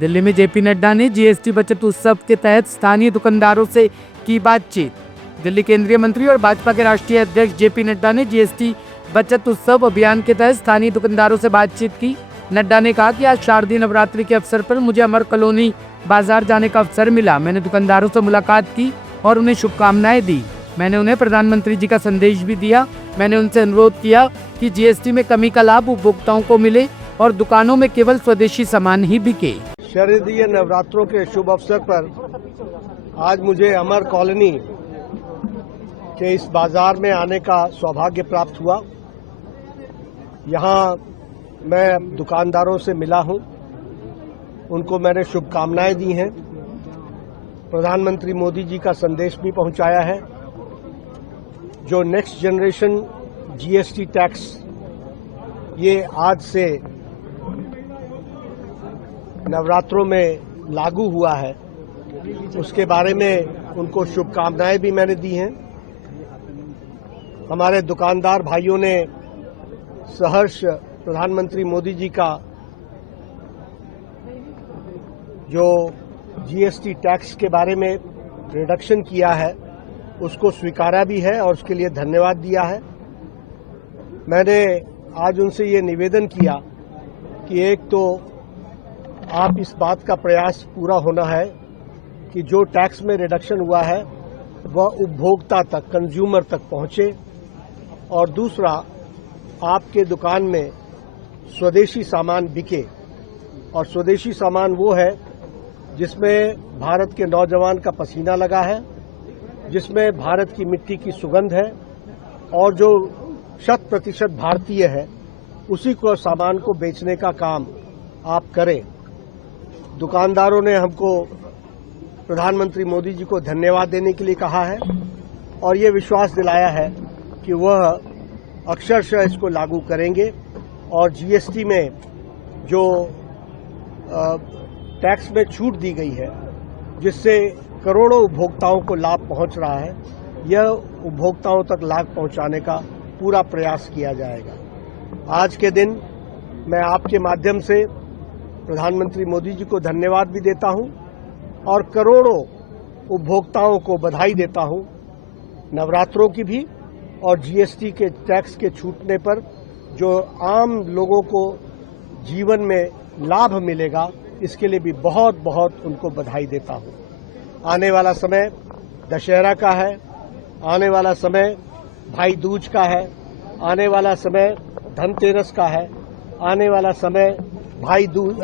दिल्ली में जेपी नड्डा ने जीएसटी बचत उत्सव के तहत स्थानीय दुकानदारों से की बातचीत। दिल्ली केंद्रीय मंत्री और भाजपा के राष्ट्रीय अध्यक्ष जेपी नड्डा ने जीएसटी बचत उत्सव अभियान के तहत स्थानीय दुकानदारों से बातचीत की। नड्डा ने कहा कि आज शारदीय नवरात्रि के अवसर पर मुझे अमर कॉलोनी बाजार जाने का अवसर मिला। मैंने दुकानदारों से मुलाकात की और उन्हें शुभकामनाएं दी। मैंने उन्हें प्रधानमंत्री जी का संदेश भी दिया। मैंने उनसे अनुरोध किया कि जीएसटी में कमी का लाभ उपभोक्ताओं को मिले और दुकानों में केवल स्वदेशी सामान ही बिके। शारदीय नवरात्रों के शुभ अवसर पर आज मुझे अमर कॉलोनी के इस बाजार में आने का सौभाग्य प्राप्त हुआ। यहाँ मैं दुकानदारों से मिला हूँ, उनको मैंने शुभकामनाएं दी हैं। प्रधानमंत्री मोदी जी का संदेश भी पहुंचाया है। जो नेक्स्ट जनरेशन जीएसटी टैक्स ये आज से नवरात्रों में लागू हुआ है, उसके बारे में उनको शुभकामनाएं भी मैंने दी हैं। हमारे दुकानदार भाइयों ने सहर्ष प्रधानमंत्री मोदी जी का जो जीएसटी टैक्स के बारे में रिडक्शन किया है उसको स्वीकारा भी है और उसके लिए धन्यवाद दिया है। मैंने आज उनसे ये निवेदन किया कि एक तो आप इस बात का प्रयास पूरा होना है कि जो टैक्स में रिडक्शन हुआ है वह उपभोक्ता तक, कंज्यूमर तक पहुंचे, और दूसरा आपके दुकान में स्वदेशी सामान बिके। और स्वदेशी सामान वो है जिसमें भारत के नौजवान का पसीना लगा है, जिसमें भारत की मिट्टी की सुगंध है और जो 100% भारतीय है, उसी को सामान को बेचने का काम आप करें। दुकानदारों ने हमको प्रधानमंत्री मोदी जी को धन्यवाद देने के लिए कहा है और ये विश्वास दिलाया है कि वह अक्षरशः इसको लागू करेंगे और जीएसटी में जो टैक्स में छूट दी गई है जिससे करोड़ों उपभोक्ताओं को लाभ पहुंच रहा है, यह उपभोक्ताओं तक लाभ पहुंचाने का पूरा प्रयास किया जाएगा। आज के दिन मैं आपके माध्यम से प्रधानमंत्री मोदी जी को धन्यवाद भी देता हूं और करोड़ों उपभोक्ताओं को बधाई देता हूं, नवरात्रों की भी और जीएसटी के टैक्स के छूटने पर जो आम लोगों को जीवन में लाभ मिलेगा, इसके लिए भी बहुत बहुत उनको बधाई देता हूं। आने वाला समय दशहरा का है, आने वाला समय भाई दूज का है, आने वाला समय धनतेरस का है, आने वाला समय भाई दूज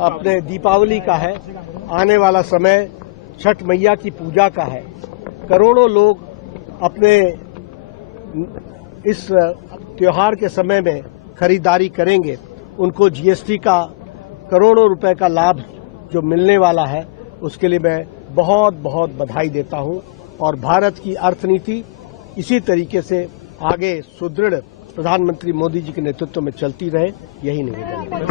अपने दीपावली का है, आने वाला समय छठ मैया की पूजा का है। करोड़ों लोग अपने इस त्योहार के समय में खरीदारी करेंगे, उनको जीएसटी का करोड़ों रुपए का लाभ जो मिलने वाला है उसके लिए मैं बहुत बहुत बधाई देता हूं और भारत की अर्थनीति इसी तरीके से आगे सुदृढ़ प्रधानमंत्री मोदी जी के नेतृत्व में चलती रहे, यही निवेदन है।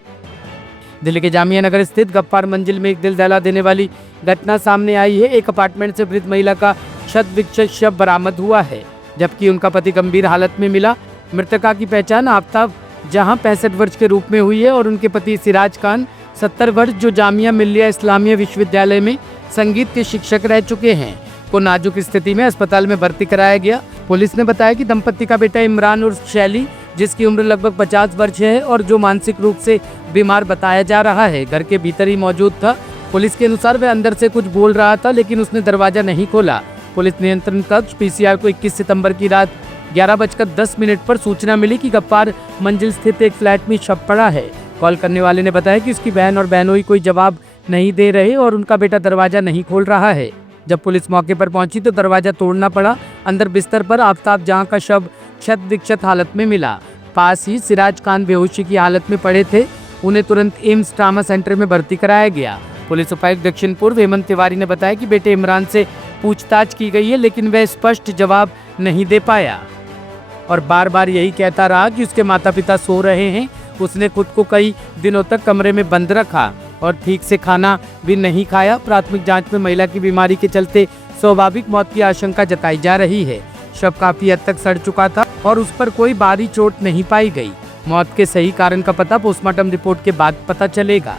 दिल्ली के जामिया नगर स्थित गफ्फार मंजिल में एक दिल दहला देने वाली घटना सामने आई है। एक अपार्टमेंट से वृद्ध महिला का क्षत विक्षत शव बरामद हुआ है, जबकि उनका पति गंभीर हालत में मिला। मृतका की पहचान आफ्ताब जहां 65 वर्ष के रूप में हुई है और उनके पति सिराज खान 70 वर्ष, जो जामिया मिल्लिया इस्लामिया विश्वविद्यालय में संगीत के शिक्षक रह चुके हैं, को नाजुक स्थिति में अस्पताल में भर्ती कराया गया। पुलिस ने बताया कि दंपति का बेटा इमरान उर्फ शैली, जिसकी उम्र लगभग 50 वर्ष है और जो मानसिक रूप से बीमार बताया जा रहा है, घर के भीतर ही मौजूद था। पुलिस के अनुसार वह अंदर से कुछ बोल रहा था, लेकिन उसने दरवाजा नहीं खोला। पुलिस नियंत्रण कक्ष पीसीआर को 21 सितंबर की रात 11:10 पर सूचना मिली कि गफ्फार मंजिल स्थित एक फ्लैट में शव पड़ा है। कॉल करने वाले ने बताया कि उसकी बहन और बहनोई कोई जवाब नहीं दे रहे और उनका बेटा दरवाजा नहीं खोल रहा है। जब पुलिस मौके पर पहुंची तो दरवाजा तोड़ना पड़ा। अंदर बिस्तर पर आफ्ताब जहां का शव क्षत विक्षत हालत में मिला। पास ही सिराज खान बेहोशी की हालत में पड़े थे। उन्हें तुरंत एम्स ट्रामा सेंटर में भर्ती कराया गया। पुलिस उपायुक्त दक्षिण पूर्व हेमंत तिवारी ने बताया कि बेटे इमरान से पूछताछ की गई है, लेकिन वह स्पष्ट जवाब नहीं दे पाया और बार बार यही कहता रहा कि उसके माता पिता सो रहे हैं। उसने खुद को कई दिनों तक कमरे में बंद रखा और ठीक से खाना भी नहीं खाया। प्राथमिक जांच में महिला की बीमारी के चलते स्वाभाविक मौत की आशंका जताई जा रही है। शव काफी हद तक सड़ चुका था और उस पर कोई भारी चोट नहीं पाई गई। मौत के सही कारण का पता पोस्टमार्टम रिपोर्ट के बाद पता चलेगा।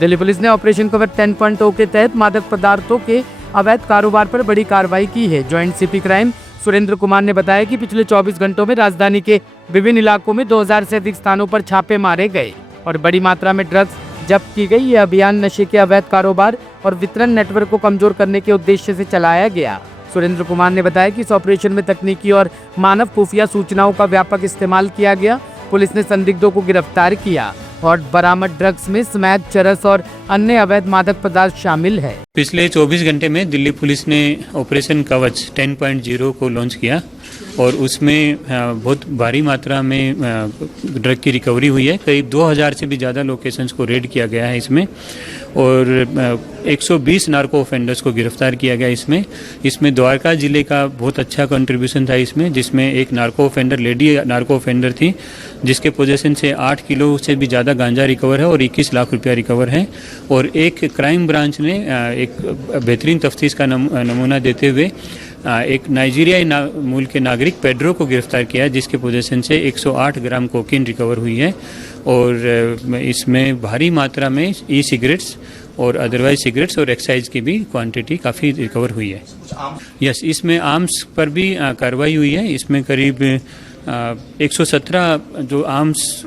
दिल्ली पुलिस ने ऑपरेशन कवर 10.0 के तहत मादक पदार्थों के अवैध कारोबार पर बड़ी कार्रवाई की है। Joint CP crime Surendra Kumar ने बताया कि पिछले 24 घंटों में राजधानी के विभिन्न इलाकों में 2000 से अधिक स्थानों पर छापे मारे गए और बड़ी मात्रा में ड्रग्स जब्त की गई। यह अभियान नशे के अवैध कारोबार और वितरण नेटवर्क को कमजोर करने के उद्देश्य से चलाया गया। सुरेंद्र कुमार ने बताया कि इस ऑपरेशन में तकनीकी और मानव खुफिया सूचनाओं का व्यापक इस्तेमाल किया गया। पुलिस ने संदिग्धों को गिरफ्तार किया और बरामद ड्रग्स में स्मैक, चरस और अन्य अवैध मादक पदार्थ शामिल है। पिछले 24 घंटे में दिल्ली पुलिस ने ऑपरेशन कवच 10.0 को लॉन्च किया और उसमें बहुत भारी मात्रा में ड्रग की रिकवरी हुई है। करीब 2000 से भी ज़्यादा लोकेशंस को रेड किया गया है इसमें और 120 नार्को ऑफेंडर्स को गिरफ्तार किया गया। इसमें द्वारका जिले का बहुत अच्छा कंट्रीब्यूशन था इसमें, जिसमें एक narco offender, lady narco offender थी, जिसके पोजीशन से 8 किलो से भी ज़्यादा गांजा रिकवर है और 21 लाख रुपया रिकवर है। और एक क्राइम ब्रांच ने एक बेहतरीन तफ्तीश का नमूना देते हुए एक नाइजीरिया मूल के नागरिक पेड्रो को गिरफ्तार किया, जिसके पोजीशन से 108 ग्राम कोकीन रिकवर हुई है। और इसमें भारी मात्रा में ई सिगरेट्स और अदरवाइज सिगरेट्स और एक्साइज की भी क्वांटिटी काफ़ी रिकवर हुई है। यस, इसमें आर्म्स पर भी कार्रवाई हुई है। इसमें करीब 117 जो आर्म्स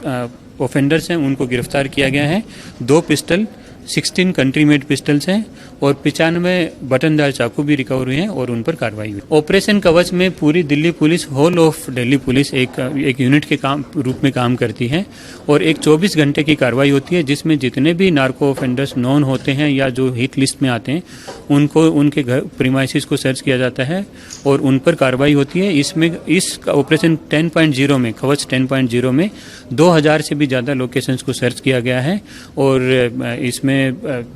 ऑफेंडर्स हैं उनको गिरफ्तार किया गया है। 2 पिस्टल, 16 कंट्री मेड पिस्टल्स हैं और 95 बटनदार चाकू भी रिकवर हुए हैं और उन पर कार्रवाई हुई। ऑपरेशन कवच में पूरी Delhi police, whole of Delhi police एक यूनिट के रूप में काम करती है और एक 24 घंटे की कार्रवाई होती है, जिसमें जितने भी नार्को ऑफेंडर्स नॉन होते हैं या जो हिट लिस्ट में आते हैं उनको उनके घर प्रीमाइसिस को सर्च किया जाता है और उन पर कार्रवाई होती है। इसमें इस ऑपरेशन 10.0 में, कवच 10.0 में 2000 से भी ज़्यादा लोकेशंस को सर्च किया गया है और इसमें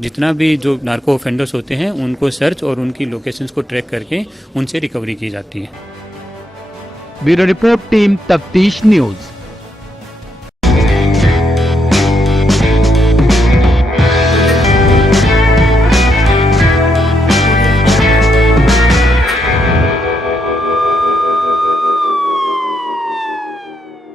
जितना भी जो नार्को ऑफेंडर्स होते हैं उनको सर्च और उनकी लोकेशंस को ट्रैक करके उनसे रिकवरी की जाती है। ब्यूरो रिपोर्ट, टीम तफ्तीश न्यूज।